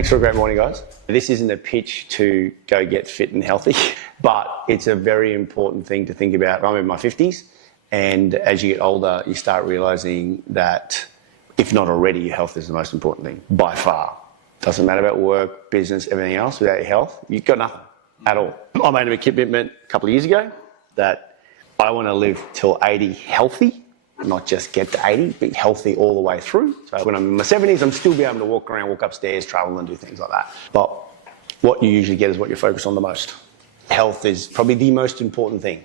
Thanks for a great morning, guys. This isn't a pitch to go get fit and healthy, but it's a very important thing to think about. I'm in my 50s, and as you get older, you start realising that, if not already, your health is the most important thing, by far. Doesn't matter about work, business, everything else. Without your health, you've got nothing at all. I made a commitment a couple of years ago that I want to live till 80 healthy, not just get to 80, but healthy all the way through. So when I'm in my 70s, I'm still be able to walk around, walk upstairs, travel and do things like that. But what you usually get is what you focus on the most. Health is probably the most important thing.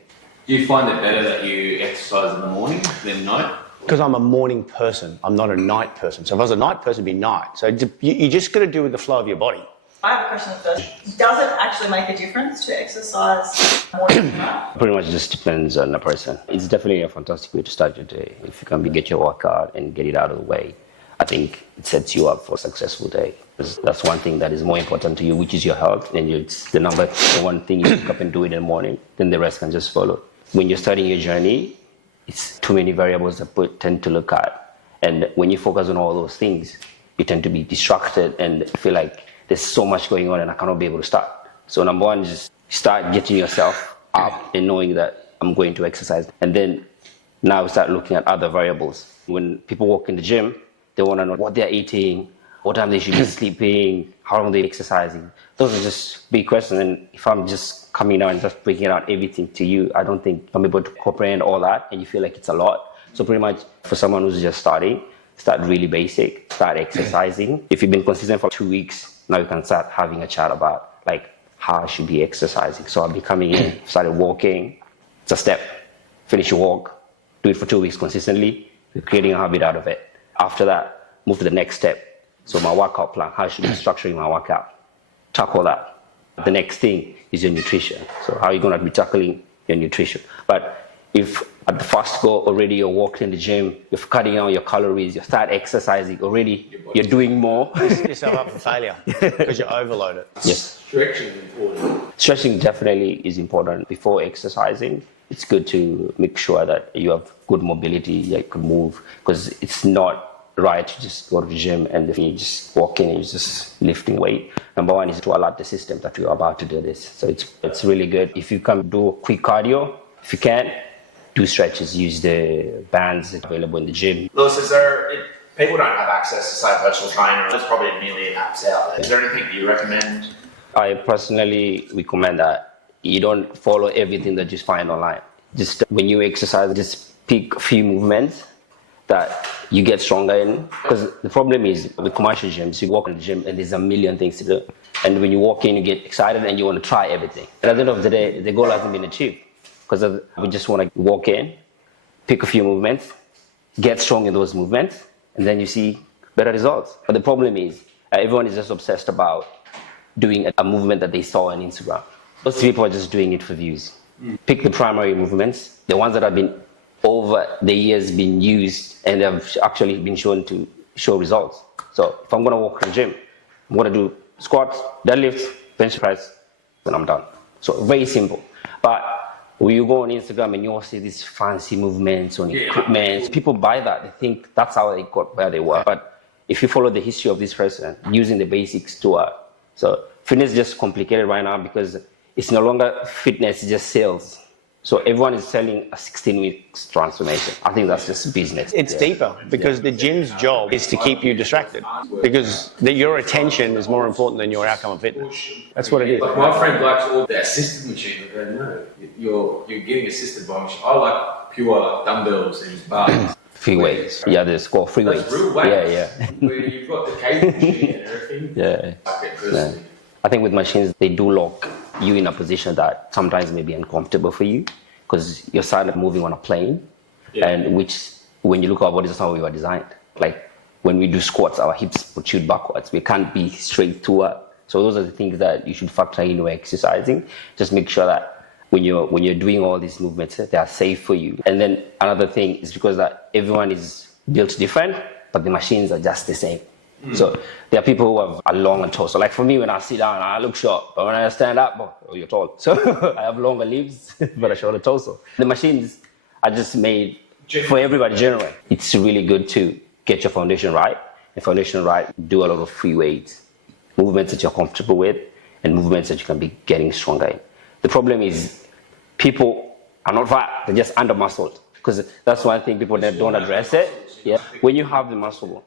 Do you find it better that you exercise in the morning than night? Because I'm a morning person, I'm not a night person. So if I was a night person, it'd be night. So you just got to do with the flow of your body. I have a question first. Does it actually make a difference to exercise morning and night? Pretty much just depends on the person. It's definitely a fantastic way to start your day. If you can get your workout and get it out of the way, I think it sets you up for a successful day. That's one thing that is more important to you, which is your health. And it's the number one thing you pick up and do it in the morning, then the rest can just follow. When you're starting your journey, it's too many variables that tend to look at. And when you focus on all those things, you tend to be distracted and feel like there's so much going on and I cannot be able to start. So number one, just start getting yourself up and knowing that I'm going to exercise. And then now start looking at other variables. When people walk in the gym, they want to know what they're eating, what time they should be sleeping, how long they're exercising. Those are just big questions. And if I'm just coming down and just breaking out everything to you, I don't think I'm able to comprehend all that and you feel like it's a lot. So pretty much for someone who's just starting, start really basic, start exercising. If you've been consistent for 2 weeks, now you can start having a chat about like how I should be exercising. So I'll be coming in, started walking. It's a step. Finish your walk, do it for 2 weeks consistently. You're creating a habit out of it. After that, move to the next step. So my workout plan, how should I be structuring my workout? Tackle that. The next thing is your nutrition. So how are you going to be tackling your nutrition? But if at the first go already you're walking in the gym, you're cutting out your calories, you start exercising already, you're doing more. Set yourself up for failure because you're overloaded. Yes. Stretching is important. Stretching definitely is important. Before exercising, it's good to make sure that you have good mobility, you can move, because it's not right to just go to the gym and then you just walk in and you're just lifting weight. Number one is to alert the system that you're about to do this. So it's really good. If you can do quick cardio, if you can, do stretches, use the bands available in the gym. Lewis, people don't have access to, say, a personal trainer. There's probably a million apps out there. Is there anything that you recommend? I personally recommend that you don't follow everything that you find online. Just when you exercise, just pick a few movements that you get stronger in. Because the problem is with commercial gyms, you walk in the gym and there's a million things to do. And when you walk in, you get excited and you want to try everything. And at the end of the day, the goal hasn't been achieved. Because we just want to walk in, pick a few movements, get strong in those movements, and then you see better results. But the problem is everyone is just obsessed about doing a movement that they saw on Instagram. Most people are just doing it for views. Pick the primary movements, the ones that have been over the years been used and have actually been shown to show results. So if I'm going to walk in the gym, I'm going to do squats, deadlifts, bench press, then I'm done. So very simple. But when you go on Instagram and you all see these fancy movements on equipment, people buy that. They think that's how they got where they were. But if you follow the history of this person, using the basics to work. So fitness is just complicated right now because it's no longer fitness, it's just sales. So everyone is selling a 16 weeks transformation. I think that's just business. It's deeper because the gym's job is to keep you distracted because your attention is more important than your outcome of fitness. That's what it is. Like my friend likes all the assisted machine, but no, you're getting assisted by a machine. I like pure like dumbbells and bars. Free weights. Yeah, there's called free weights. Real weights. Yeah. Where you've got the cable machine and everything. Yeah. Like it personally. I think with machines, they do lock you in a position that sometimes may be uncomfortable for you because you're sort of moving on a plane, and which, when you look at our bodies, that's how we were designed. Like when we do squats, our hips protrude backwards. We can't be straight to So those are the things that you should factor in when exercising. Just make sure that when you're doing all these movements, they are safe for you. And then another thing is because that everyone is built different, but the machines are just the same. So there are people who have a longer torso. Like for me, when I sit down, I look short. But when I stand up, oh, you're tall. So I have longer legs, but a shorter torso. The machines are just made for everybody generally. It's really good to get your foundation right. The foundation right, do a lot of free weights. movements that you're comfortable with, and movements that you can be getting stronger in. The problem is people are not fat, they're just under muscled. Because that's one thing people that don't address it. Yeah. When you have the muscle,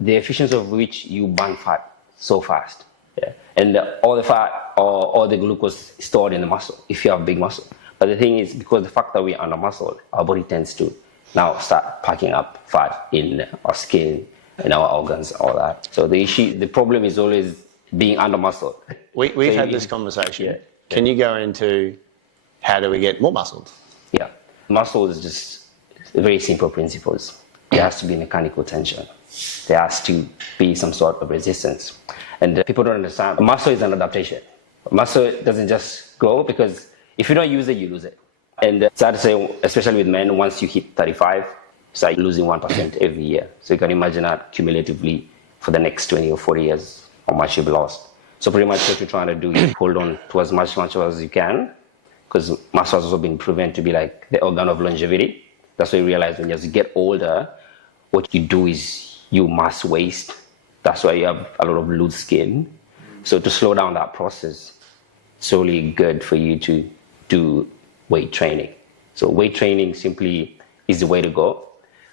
the efficiency of which you burn fat so fast. Yeah. And all the fat or all the glucose is stored in the muscle if you have big muscle. But the thing is, because the fact that we're under muscle, our body tends to now start packing up fat in our skin, in our organs, all that. So the problem is always being under muscle. We've had this conversation. Yeah. Can you go into how do we get more muscled? Yeah. Muscle is just very simple principles. There has to be mechanical tension. There has to be some sort of resistance. And people don't understand. Muscle is an adaptation. Muscle doesn't just grow because if you don't use it, you lose it. And it's hard to say, especially with men, once you hit 35, it's like losing 1% every year. So you can imagine that cumulatively for the next 20 or 40 years, how much you've lost. So pretty much what you're trying to do is hold on to as much as you can, because muscle has also been proven to be like the organ of longevity. That's why you realize when as you get older, what you do is you mass waste. That's why you have a lot of loose skin. So to slow down that process, it's really good for you to do weight training. So weight training simply is the way to go.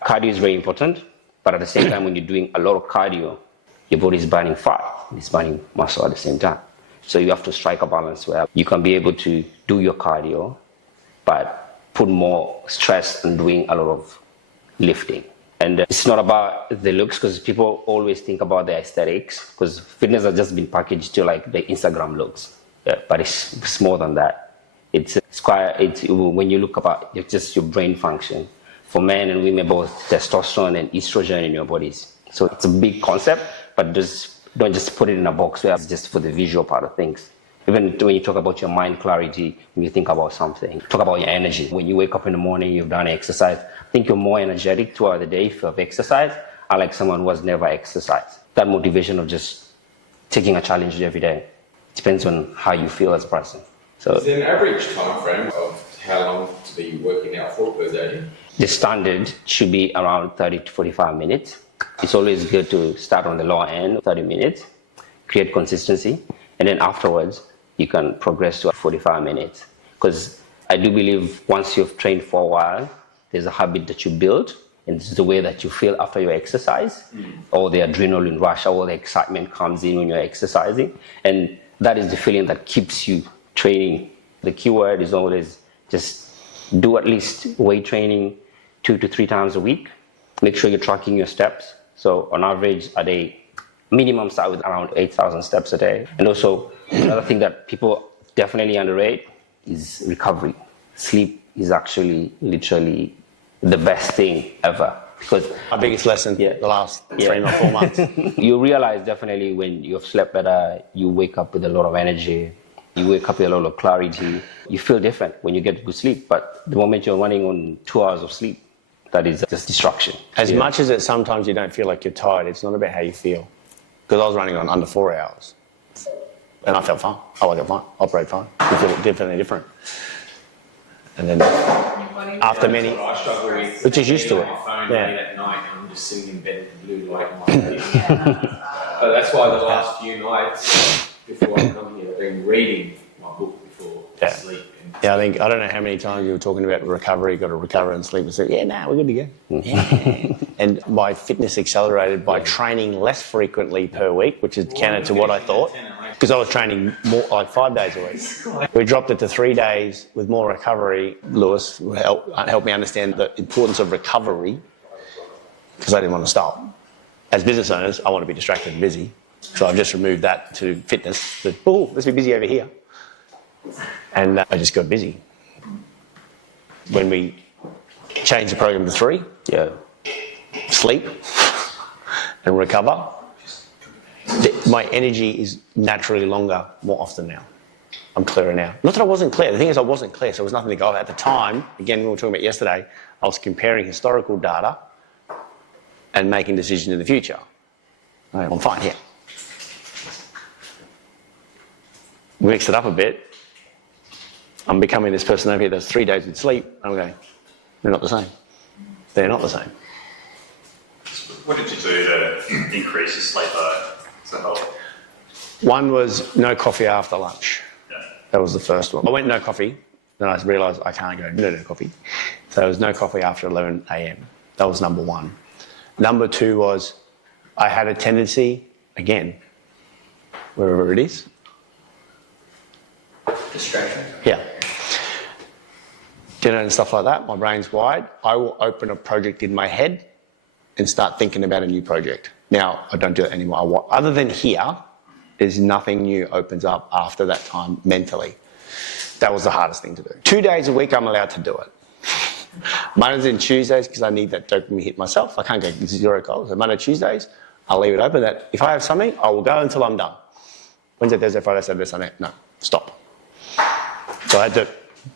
Cardio is very important, but at the same time, when you're doing a lot of cardio, your body is burning fat, it's burning muscle at the same time. So you have to strike a balance where you can be able to do your cardio, but put more stress on doing a lot of lifting. And it's not about the looks, because people always think about the aesthetics, because fitness has just been packaged to like the Instagram looks. Yeah, but it's more than that. It's when you look about it's just your brain function. For men and women, both testosterone and estrogen in your bodies. So it's a big concept, but don't just put it in a box where it's just for the visual part of things. Even when you talk about your mind clarity, when you think about something, talk about your energy. When you wake up in the morning, you've done exercise, I think you're more energetic throughout the day if you have exercise, unlike someone who has never exercised. That motivation of just taking a challenge every day depends on how you feel as a person. So, is there an average time frame of how long to be working out for per day? The standard should be around 30 to 45 minutes. It's always good to start on the lower end, 30 minutes, create consistency, and then afterwards, you can progress to 45 minutes. Because I do believe once you've trained for a while, there's a habit that you build, and this is the way that you feel after your exercise. All the adrenaline rush, all the excitement comes in when you're exercising, and that is the feeling that keeps you training. The key word is always just do at least weight training 2 to 3 times a week. Make sure you're tracking your steps. So on average a day, minimum start with around 8,000 steps a day. And also another thing that people definitely underrate is recovery. Sleep is actually literally the best thing ever. Because My biggest lesson the last 3 or 4 months. you realize definitely when you've slept better, you wake up with a lot of energy. You wake up with a lot of clarity. You feel different when you get good sleep. But the moment you're running on 2 hours of sleep, that is just distraction. As much as it sometimes you don't feel like you're tired, it's not about how you feel. Because I was running on under 4 hours. And I felt fine. I woke up fine. Operated fine. You feel definitely different. And then after many, I struggle with, which is used to it. My phone Yeah. late at night, and I'm just sitting in bed with the blue light in my face. So that's why the last few nights before I come here, I've been reading my book before sleep. Yeah, I don't know how many times you were talking about recovery, got to recover and sleep, and say, we're good to go. Yeah. And my fitness accelerated by training less frequently per week, which is counter to what I thought, because I was training more like 5 days a week. We dropped it to 3 days with more recovery. Lewis helped me understand the importance of recovery, because I didn't want to stop. As business owners, I want to be distracted and busy, so I've just removed that to fitness. But, let's be busy over here. And I just got busy. When we changed the program to 3, sleep and recover, my energy is naturally longer more often now. I'm clearer now. Not that I wasn't clear. The thing is I wasn't clear, so there was nothing to go at the time. Again, we were talking about yesterday, I was comparing historical data and making decisions in the future. I'm fine here. We mixed it up a bit. I'm becoming this person over here that's 3 days with sleep. I'm going, they're not the same. They're not the same. What did you do to increase your sleep to help? One was no coffee after lunch. Yeah. That was the first one. I went no coffee, then I realised I can't go no coffee. So it was no coffee after 11 a.m. That was number one. Number two was I had a tendency, again, wherever it is. Distraction. Yeah. Dinner and stuff like that, my brain's wide. I will open a project in my head and start thinking about a new project. Now, I don't do it anymore. Other than here, there's nothing new opens up after that time mentally. That was the hardest thing to do. 2 days a week, I'm allowed to do it. Mondays and Tuesdays, because I need that dopamine hit myself. I can't go 0 goals. So Monday, Tuesdays, I'll leave it open. That if I have something, I will go until I'm done. Wednesday, Thursday, Friday, Saturday, Sunday, no, stop. So I had to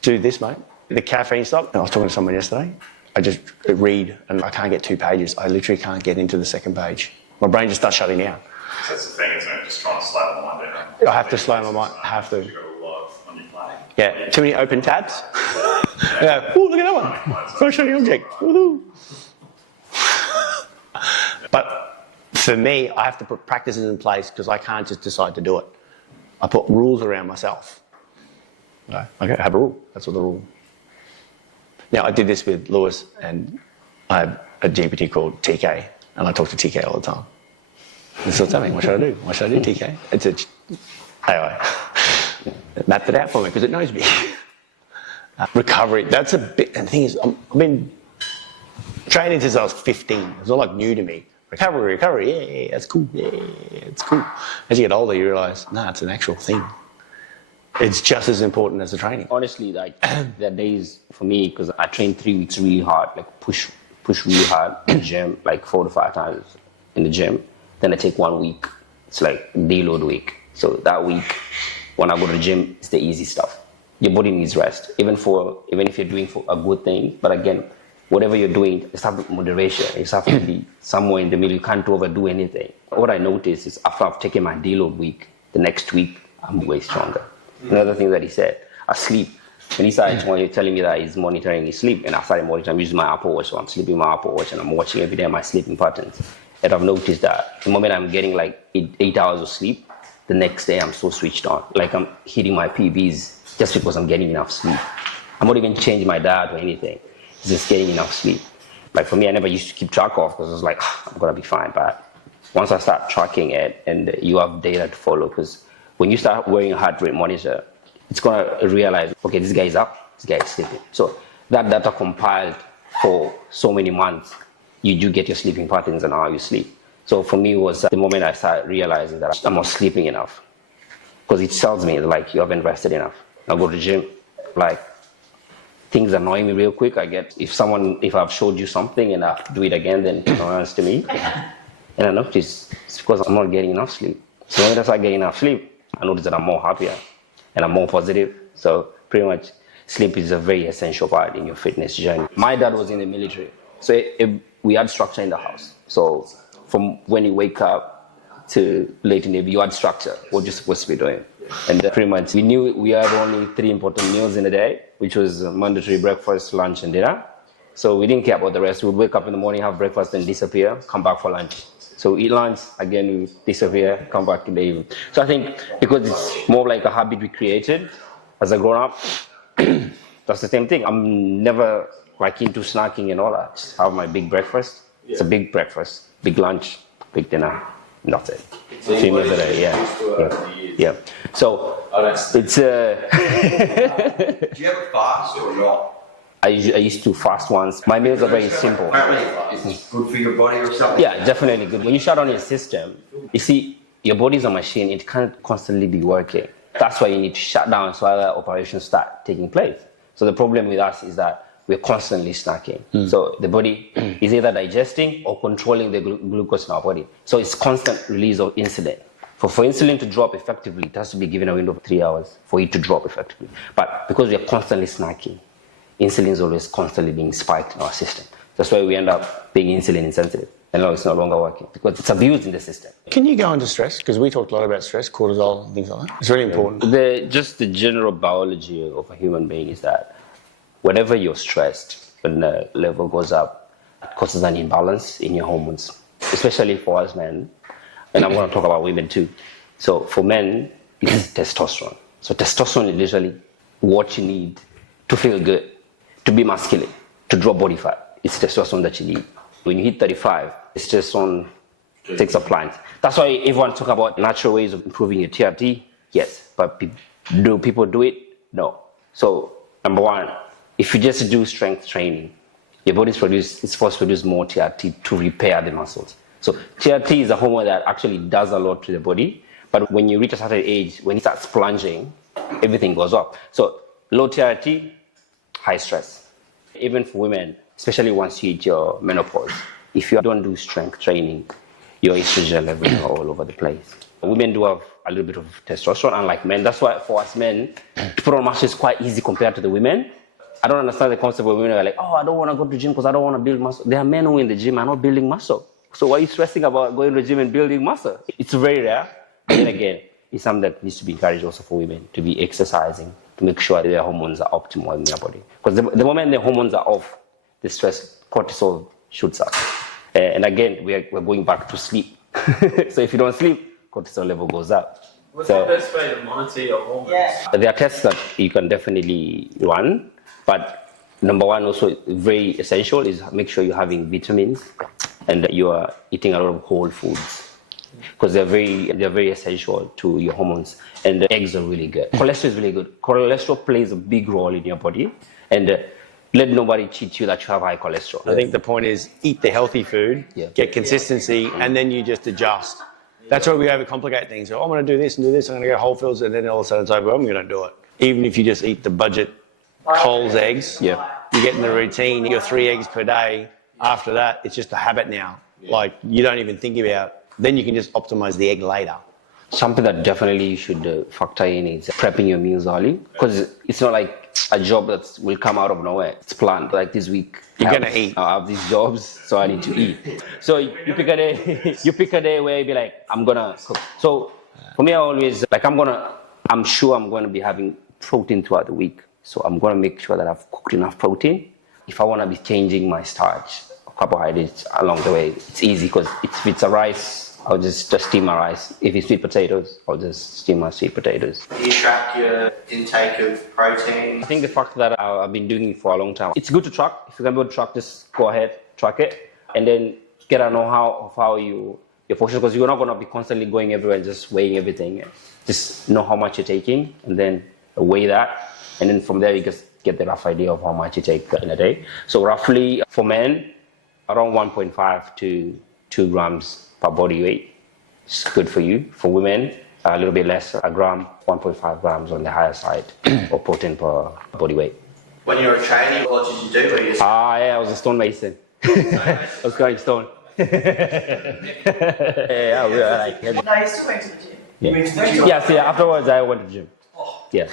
do this, mate. The caffeine stopped. And I was talking to someone yesterday. I just read and I can't get 2 pages. I literally can't get into the second page. My brain just starts shutting down. So that's the thing, isn't it? Just trying to slow the mind down. I have to slow my mind. I have to. You've got a lot on your plate. Yeah, too many open tabs. Yeah, ooh, look at that one. First shiny object. Woohoo. But for me, I have to put practices in place because I can't just decide to do it. I put rules around myself. Okay, have a rule. That's what the rule. Now, I did this with Lewis, and I have a GPT called TK, and I talk to TK all the time. And so tell me, what should I do? What should I do, TK? It's a AI. It mapped it out for me because it knows me. Recovery, that's a bit, and the thing is, I've been training since I was 15. It's all like new to me. Recovery, yeah, that's cool, yeah, it's cool. As you get older, you realise, no, it's an actual thing. It's just as important as the training. Honestly, like there are days for me because I train 3 weeks really hard, like push really hard in the gym, like 4 to 5 times in the gym. Then I take 1 week. It's like deload week. So that week, when I go to the gym, it's the easy stuff. Your body needs rest, even if you're doing for a good thing. But again, whatever you're doing, it's have moderation. It's have to be somewhere in the middle. You can't overdo anything. What I notice is after I've taken my deload week, the next week I'm way stronger. Another thing that he said, I sleep. When he started telling me that he's monitoring his sleep, and I started monitoring, I'm using my Apple Watch, so I'm sleeping my Apple Watch, and I'm watching every day my sleeping patterns. And I've noticed that the moment I'm getting like 8 hours of sleep, the next day I'm so switched on. Like I'm hitting my PBs just because I'm getting enough sleep. I'm not even changing my diet or anything. It's just getting enough sleep. Like for me, I never used to keep track of because I was like, I'm gonna be fine. But once I start tracking it and you have data to follow, because when you start wearing a heart rate monitor, it's gonna realize, okay, this guy is up, this guy is sleeping. So that data compiled for so many months, you do get your sleeping patterns and how you sleep. So for me, it was the moment I started realizing that I'm not sleeping enough, because it tells me like you haven't rested enough. I go to the gym, like things annoy me real quick. If I've showed you something and I have to do it again, then it annoys to me. And I notice it's because I'm not getting enough sleep. So when I start getting enough sleep, I notice that I'm more happier and I'm more positive. So pretty much sleep is a very essential part in your fitness journey. My dad was in the military, so we had structure in the house. So from when you wake up to late in the evening, you had structure, what you're supposed to be doing. And pretty much we knew we had only 3 important meals in a day, which was mandatory breakfast, lunch, and dinner. So we didn't care about the rest. We'd wake up in the morning, have breakfast, then disappear, come back for lunch. So eat lunch, again we disappear, come back in the evening. So I think because it's more like a habit we created as a grown up, that's the same thing. I'm never like into snacking and all that. Just have my big breakfast. Yeah. It's a big breakfast, big lunch, big dinner. That's it. 3 meals a day, yeah. So it's. Do you ever fast or not? I used to fast once. My meals are very simple. Apparently, it's good for your body or something. Yeah, definitely good. When you shut down your system, you see, your body is a machine. It can't constantly be working. That's why you need to shut down so other operations start taking place. So the problem with us is that we're constantly snacking. So the body is either digesting or controlling the glucose in our body. So it's constant release of insulin. For insulin to drop effectively, it has to be given a window of 3 hours for it to drop effectively. But because we are constantly snacking, insulin is always constantly being spiked in our system. That's why we end up being insulin insensitive. And now it's no longer working because it's abused in the system. Can you go into stress? Because we talked a lot about stress, cortisol, and things like that. It's really important. Just the general biology of a human being is that whenever you're stressed, when the level goes up, it causes an imbalance in your hormones, especially for us men. And I'm going to talk about women too. So for men, it's testosterone. So testosterone is literally what you need to feel good, to be masculine, to drop body fat. It's testosterone that you need. When you hit 35, it's testosterone takes a plunge. That's why everyone talk about natural ways of improving your TRT. Yes, but do people do it? No. So number one, if you just do strength training, your body is forced to produce more TRT to repair the muscles. So TRT is a hormone that actually does a lot to the body. But when you reach a certain age, when it starts plunging, everything goes up. So low TRT, high stress. Even for women, especially once you hit your menopause, if you don't do strength training, your estrogen levels are all over the place. Women do have a little bit of testosterone, unlike men. That's why for us men, to put on muscle is quite easy compared to the women. I don't understand the concept where women are like, oh, I don't want to go to the gym because I don't want to build muscle. There are men who in the gym are not building muscle. So why are you stressing about going to the gym and building muscle? It's very rare. But then again, it's something that needs to be encouraged also for women to be exercising, to make sure that their hormones are optimal in their body. Because the moment the hormones are off, the stress, cortisol shoots up. And again, we're going back to sleep. So if you don't sleep, cortisol level goes up. What's the best way to monitor your hormones? Yeah. There are tests that you can definitely run, but number one also very essential is make sure you're having vitamins and that you are eating a lot of whole foods. Because they're very essential to your hormones, and the eggs are really good. Cholesterol is really good. Cholesterol plays a big role in your body, and let nobody cheat you that you have high cholesterol. I think the point is eat the healthy food, get consistency, and then you just adjust. That's why we overcomplicate things. So, I'm going to do this and do this. I'm going to go Whole Foods, and then all of a sudden it's overwhelming. You don't do it. Even if you just eat the budget Coles eggs, you get in the routine. You're 3 eggs per day. After that, it's just a habit now. Like you don't even think about. Then you can just optimize the egg later. Something that definitely you should factor in is prepping your meals early, because it's not like a job that will come out of nowhere. It's planned. Like this week, you're gonna eat. I have these jobs, so I need to eat. So you pick a day. You pick a day where you be like, I'm gonna cook. So for me, I always like I'm sure I'm gonna be having protein throughout the week. So I'm gonna make sure that I've cooked enough protein. If I wanna be changing my starch, carbohydrates along the way, it's easy because if it's a rice, I'll just steam my rice. If it's sweet potatoes, I'll just steam my sweet potatoes. Do you track your intake of protein? I think the fact that I've been doing it for a long time, it's good to track. If you're going to track, just go ahead, track it, and then get a know-how of how your portions, because you're not going to be constantly going everywhere and just weighing everything. Just know how much you're taking, and then weigh that, and then from there you just get the rough idea of how much you take in a day. So roughly for men, around 1.5 to 2 grams per body weight is good for you. For women, a little bit less, a gram, 1.5 grams on the higher side of protein per body weight. When you were training, what did you do? I was a stonemason. I was going stone. No, you still went to the gym. Yes, afterwards I went to the gym. Yeah.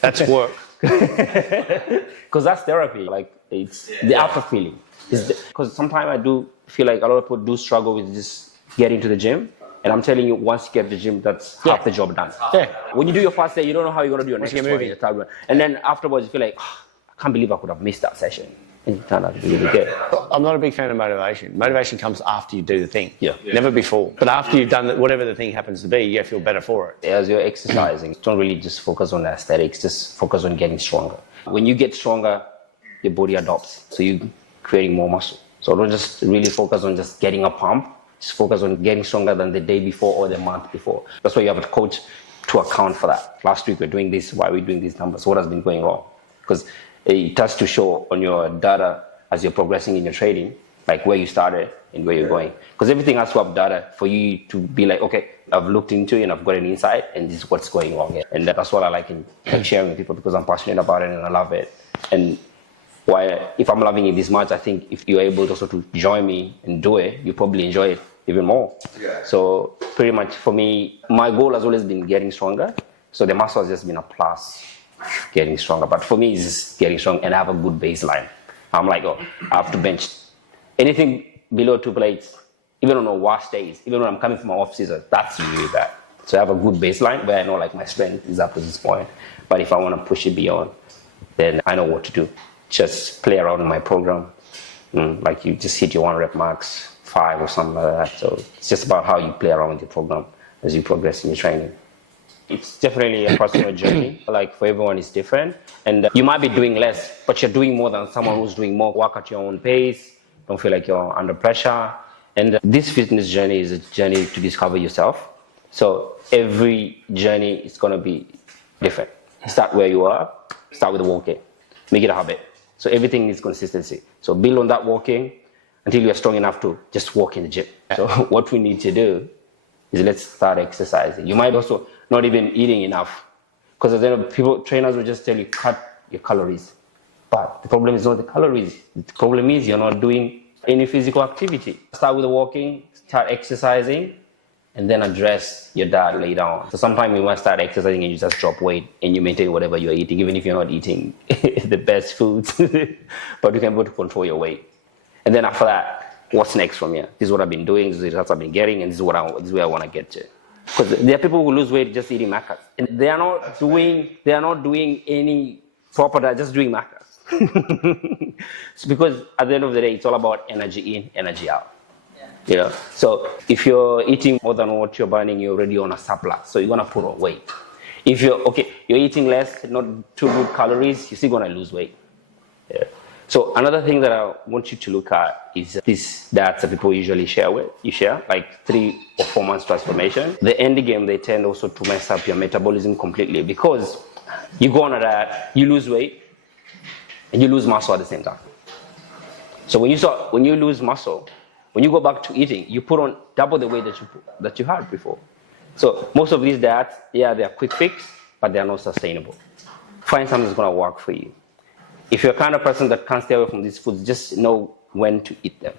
That's work. Because that's therapy. Like, it's the after feeling. Because sometimes I do feel like a lot of people do struggle with just getting to the gym. And I'm telling you, once you get to the gym, that's half the job done. Yeah. When you do your first day, you don't know how you're going to do your next you get one, moving. your third one. And then afterwards, you feel like, I can't believe I could have missed that session. And you turn out to be really good. I'm not a big fan of motivation. Motivation comes after you do the thing. Yeah. Never before. But after you've done whatever the thing happens to be, you feel better for it. As you're exercising, don't really just focus on the aesthetics, just focus on getting stronger. When you get stronger, your body adopts. So you're creating more muscle. So don't just really focus on just getting a pump. Just focus on getting stronger than the day before or the month before. That's why you have a coach to account for that. Last week we're doing this, why are we doing these numbers? What has been going wrong? Because it has to show on your data as you're progressing in your training, like where you started and where you're going. Because everything has to have data for you to be like, okay, I've looked into it and I've got an insight and this is what's going on here. And that's what I like in sharing with people, because I'm passionate about it and I love it. And why, if I'm loving it this much, I think if you're able also to join me and do it, you probably enjoy it even more. Yeah. So pretty much for me, my goal has always been getting stronger. So the muscle has just been a plus, getting stronger. But for me, it's just getting strong and have a good baseline. I'm like, oh, I have to bench anything below 2 plates, even on a worst days, even when I'm coming from my off season, that's really bad. So I have a good baseline where I know like my strength is up to this point. But if I want to push it beyond, then I know what to do. Just play around in my program. Like you just hit your 1 rep max, 5 or something like that. So it's just about how you play around with your program. as you progress in your training. It's definitely a personal journey. Like for everyone, it's different. And you might be doing less, but you're doing more than someone who's doing more. Work at your own pace. Don't feel like you're under pressure. And this fitness journey is a journey to discover yourself. So every journey is going to be different. Start where you are. Start with walking. Make it a habit. So everything is consistency. So build on that walking until you're strong enough to just walk in the gym. So what we need to do is let's start exercising. You might also not even eating enough, because then trainers will just tell you cut your calories. But the problem is not the calories. The problem is you're not doing any physical activity. Start with the walking, start exercising, and then address your diet later on. So sometimes you might start exercising and you just drop weight and you maintain whatever you're eating, even if you're not eating the best foods, but you can be able to control your weight. And then after that, what's next from here? This is what I've been doing, this is the results I've been getting, and this is where I want to get to. Because there are people who lose weight just eating macros, and they are not doing any proper diet, just doing macros. So because at the end of the day, it's all about energy in, energy out. You know, so if you're eating more than what you're burning, you're already on a surplus, so you're gonna put on weight. If you're eating less, not too good calories, you're still gonna lose weight. Yeah. So another thing that I want you to look at is these diets that people usually share like 3 or 4 months transformation. The end game, they tend also to mess up your metabolism completely, because you go on a diet, you lose weight, and you lose muscle at the same time. So when you lose muscle, when you go back to eating, you put on double the weight that you had before. So most of these diets, they're quick fix, but they're not sustainable. Find something that's gonna work for you. If you're the kind of person that can't stay away from these foods, just know when to eat them.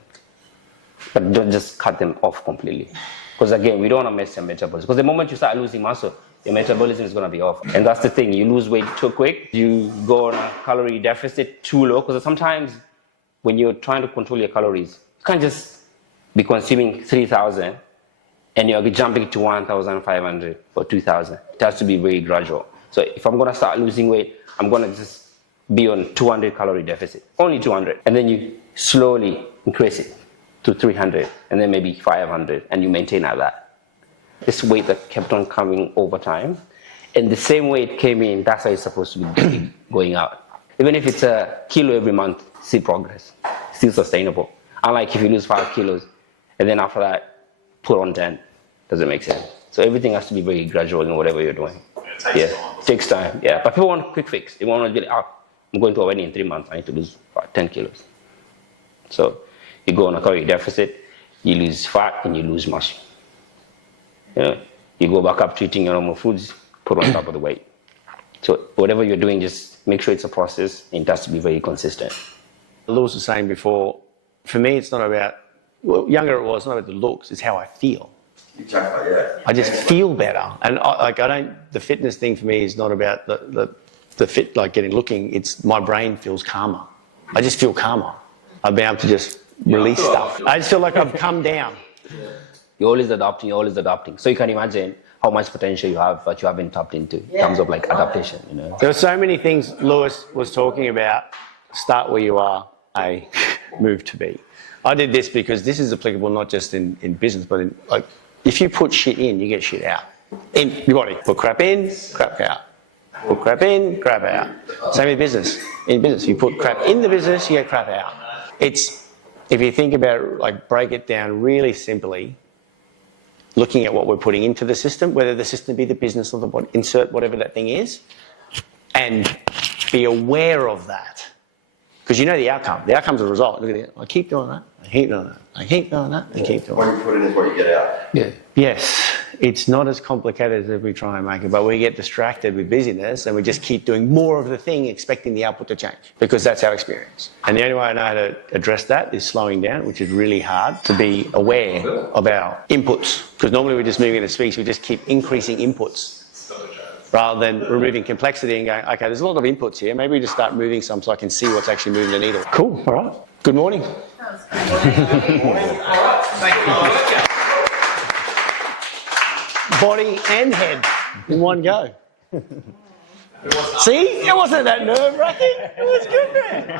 But don't just cut them off completely. Because again, we don't want to mess your metabolism. Because the moment you start losing muscle, your metabolism is going to be off. And that's the thing, you lose weight too quick, you go on a calorie deficit too low. Because sometimes when you're trying to control your calories, you can't just be consuming 3,000 and you're jumping to 1,500 or 2,000. It has to be very gradual. So if I'm going to start losing weight, I'm going to just be on 200 calorie deficit, only 200. And then you slowly increase it to 300 and then maybe 500, and you maintain at that. This weight that kept on coming over time. And the same way it came in, that's how it's supposed to be going out. Even if it's a kilo every month, see progress, still sustainable. Unlike if you lose 5 kilos and then after that, put on 10. Doesn't make sense. So everything has to be very gradual in whatever you're doing. It takes time. Yeah, but people want a quick fix. They want to be like, I'm going to a wedding in 3 months, I need to lose 10 kilos. So you go on a calorie deficit, you lose fat and you lose muscle. You know, you go back up to eating your normal foods, put on top of the weight. So whatever you're doing, just make sure it's a process, and it has to be very consistent. Lewis was saying before, for me, it's not about, younger it was, it's not about the looks, it's how I feel. Exactly, yeah. I just feel better. And the fitness thing for me is not about the fit, like looking, it's my brain feels calmer. I just feel calmer. I've been able to just release stuff. I just feel like I've come down. You're always adapting. So you can imagine how much potential you have that you haven't tapped into in terms of like adaptation, you know. There are so many things Lewis was talking about. Start where you are, A, move to B. I did this because this is applicable not just in business, but in, like, if you put shit in, you get shit out. In your body. Put crap in, crap out. Put crap in, crap out. Same in business. In business, you put crap in the business, you get crap out. It's, if you think about it, like break it down really simply, looking at what we're putting into the system, whether the system be the business or the body, insert whatever that thing is, and be aware of that. Because you know the outcome. The outcome's a result. Look at it. I keep doing that. I keep doing that. I keep doing that. I keep doing that. What you put in is what you get out. Yeah. Yes. It's not as complicated as we try and make it, but we get distracted with busyness and we just keep doing more of the thing, expecting the output to change, because that's our experience. And the only way I know how to address that is slowing down, which is really hard, to be aware of our inputs. Because normally we're just moving at a speed, we just keep increasing inputs rather than removing complexity and going, okay, there's a lot of inputs here. Maybe we just start moving some so I can see what's actually moving the needle. Cool. All right. Good morning. Good morning. All right. Thank you for your workout. Body and head in one go. See? It wasn't that nerve-wracking. It was good, man.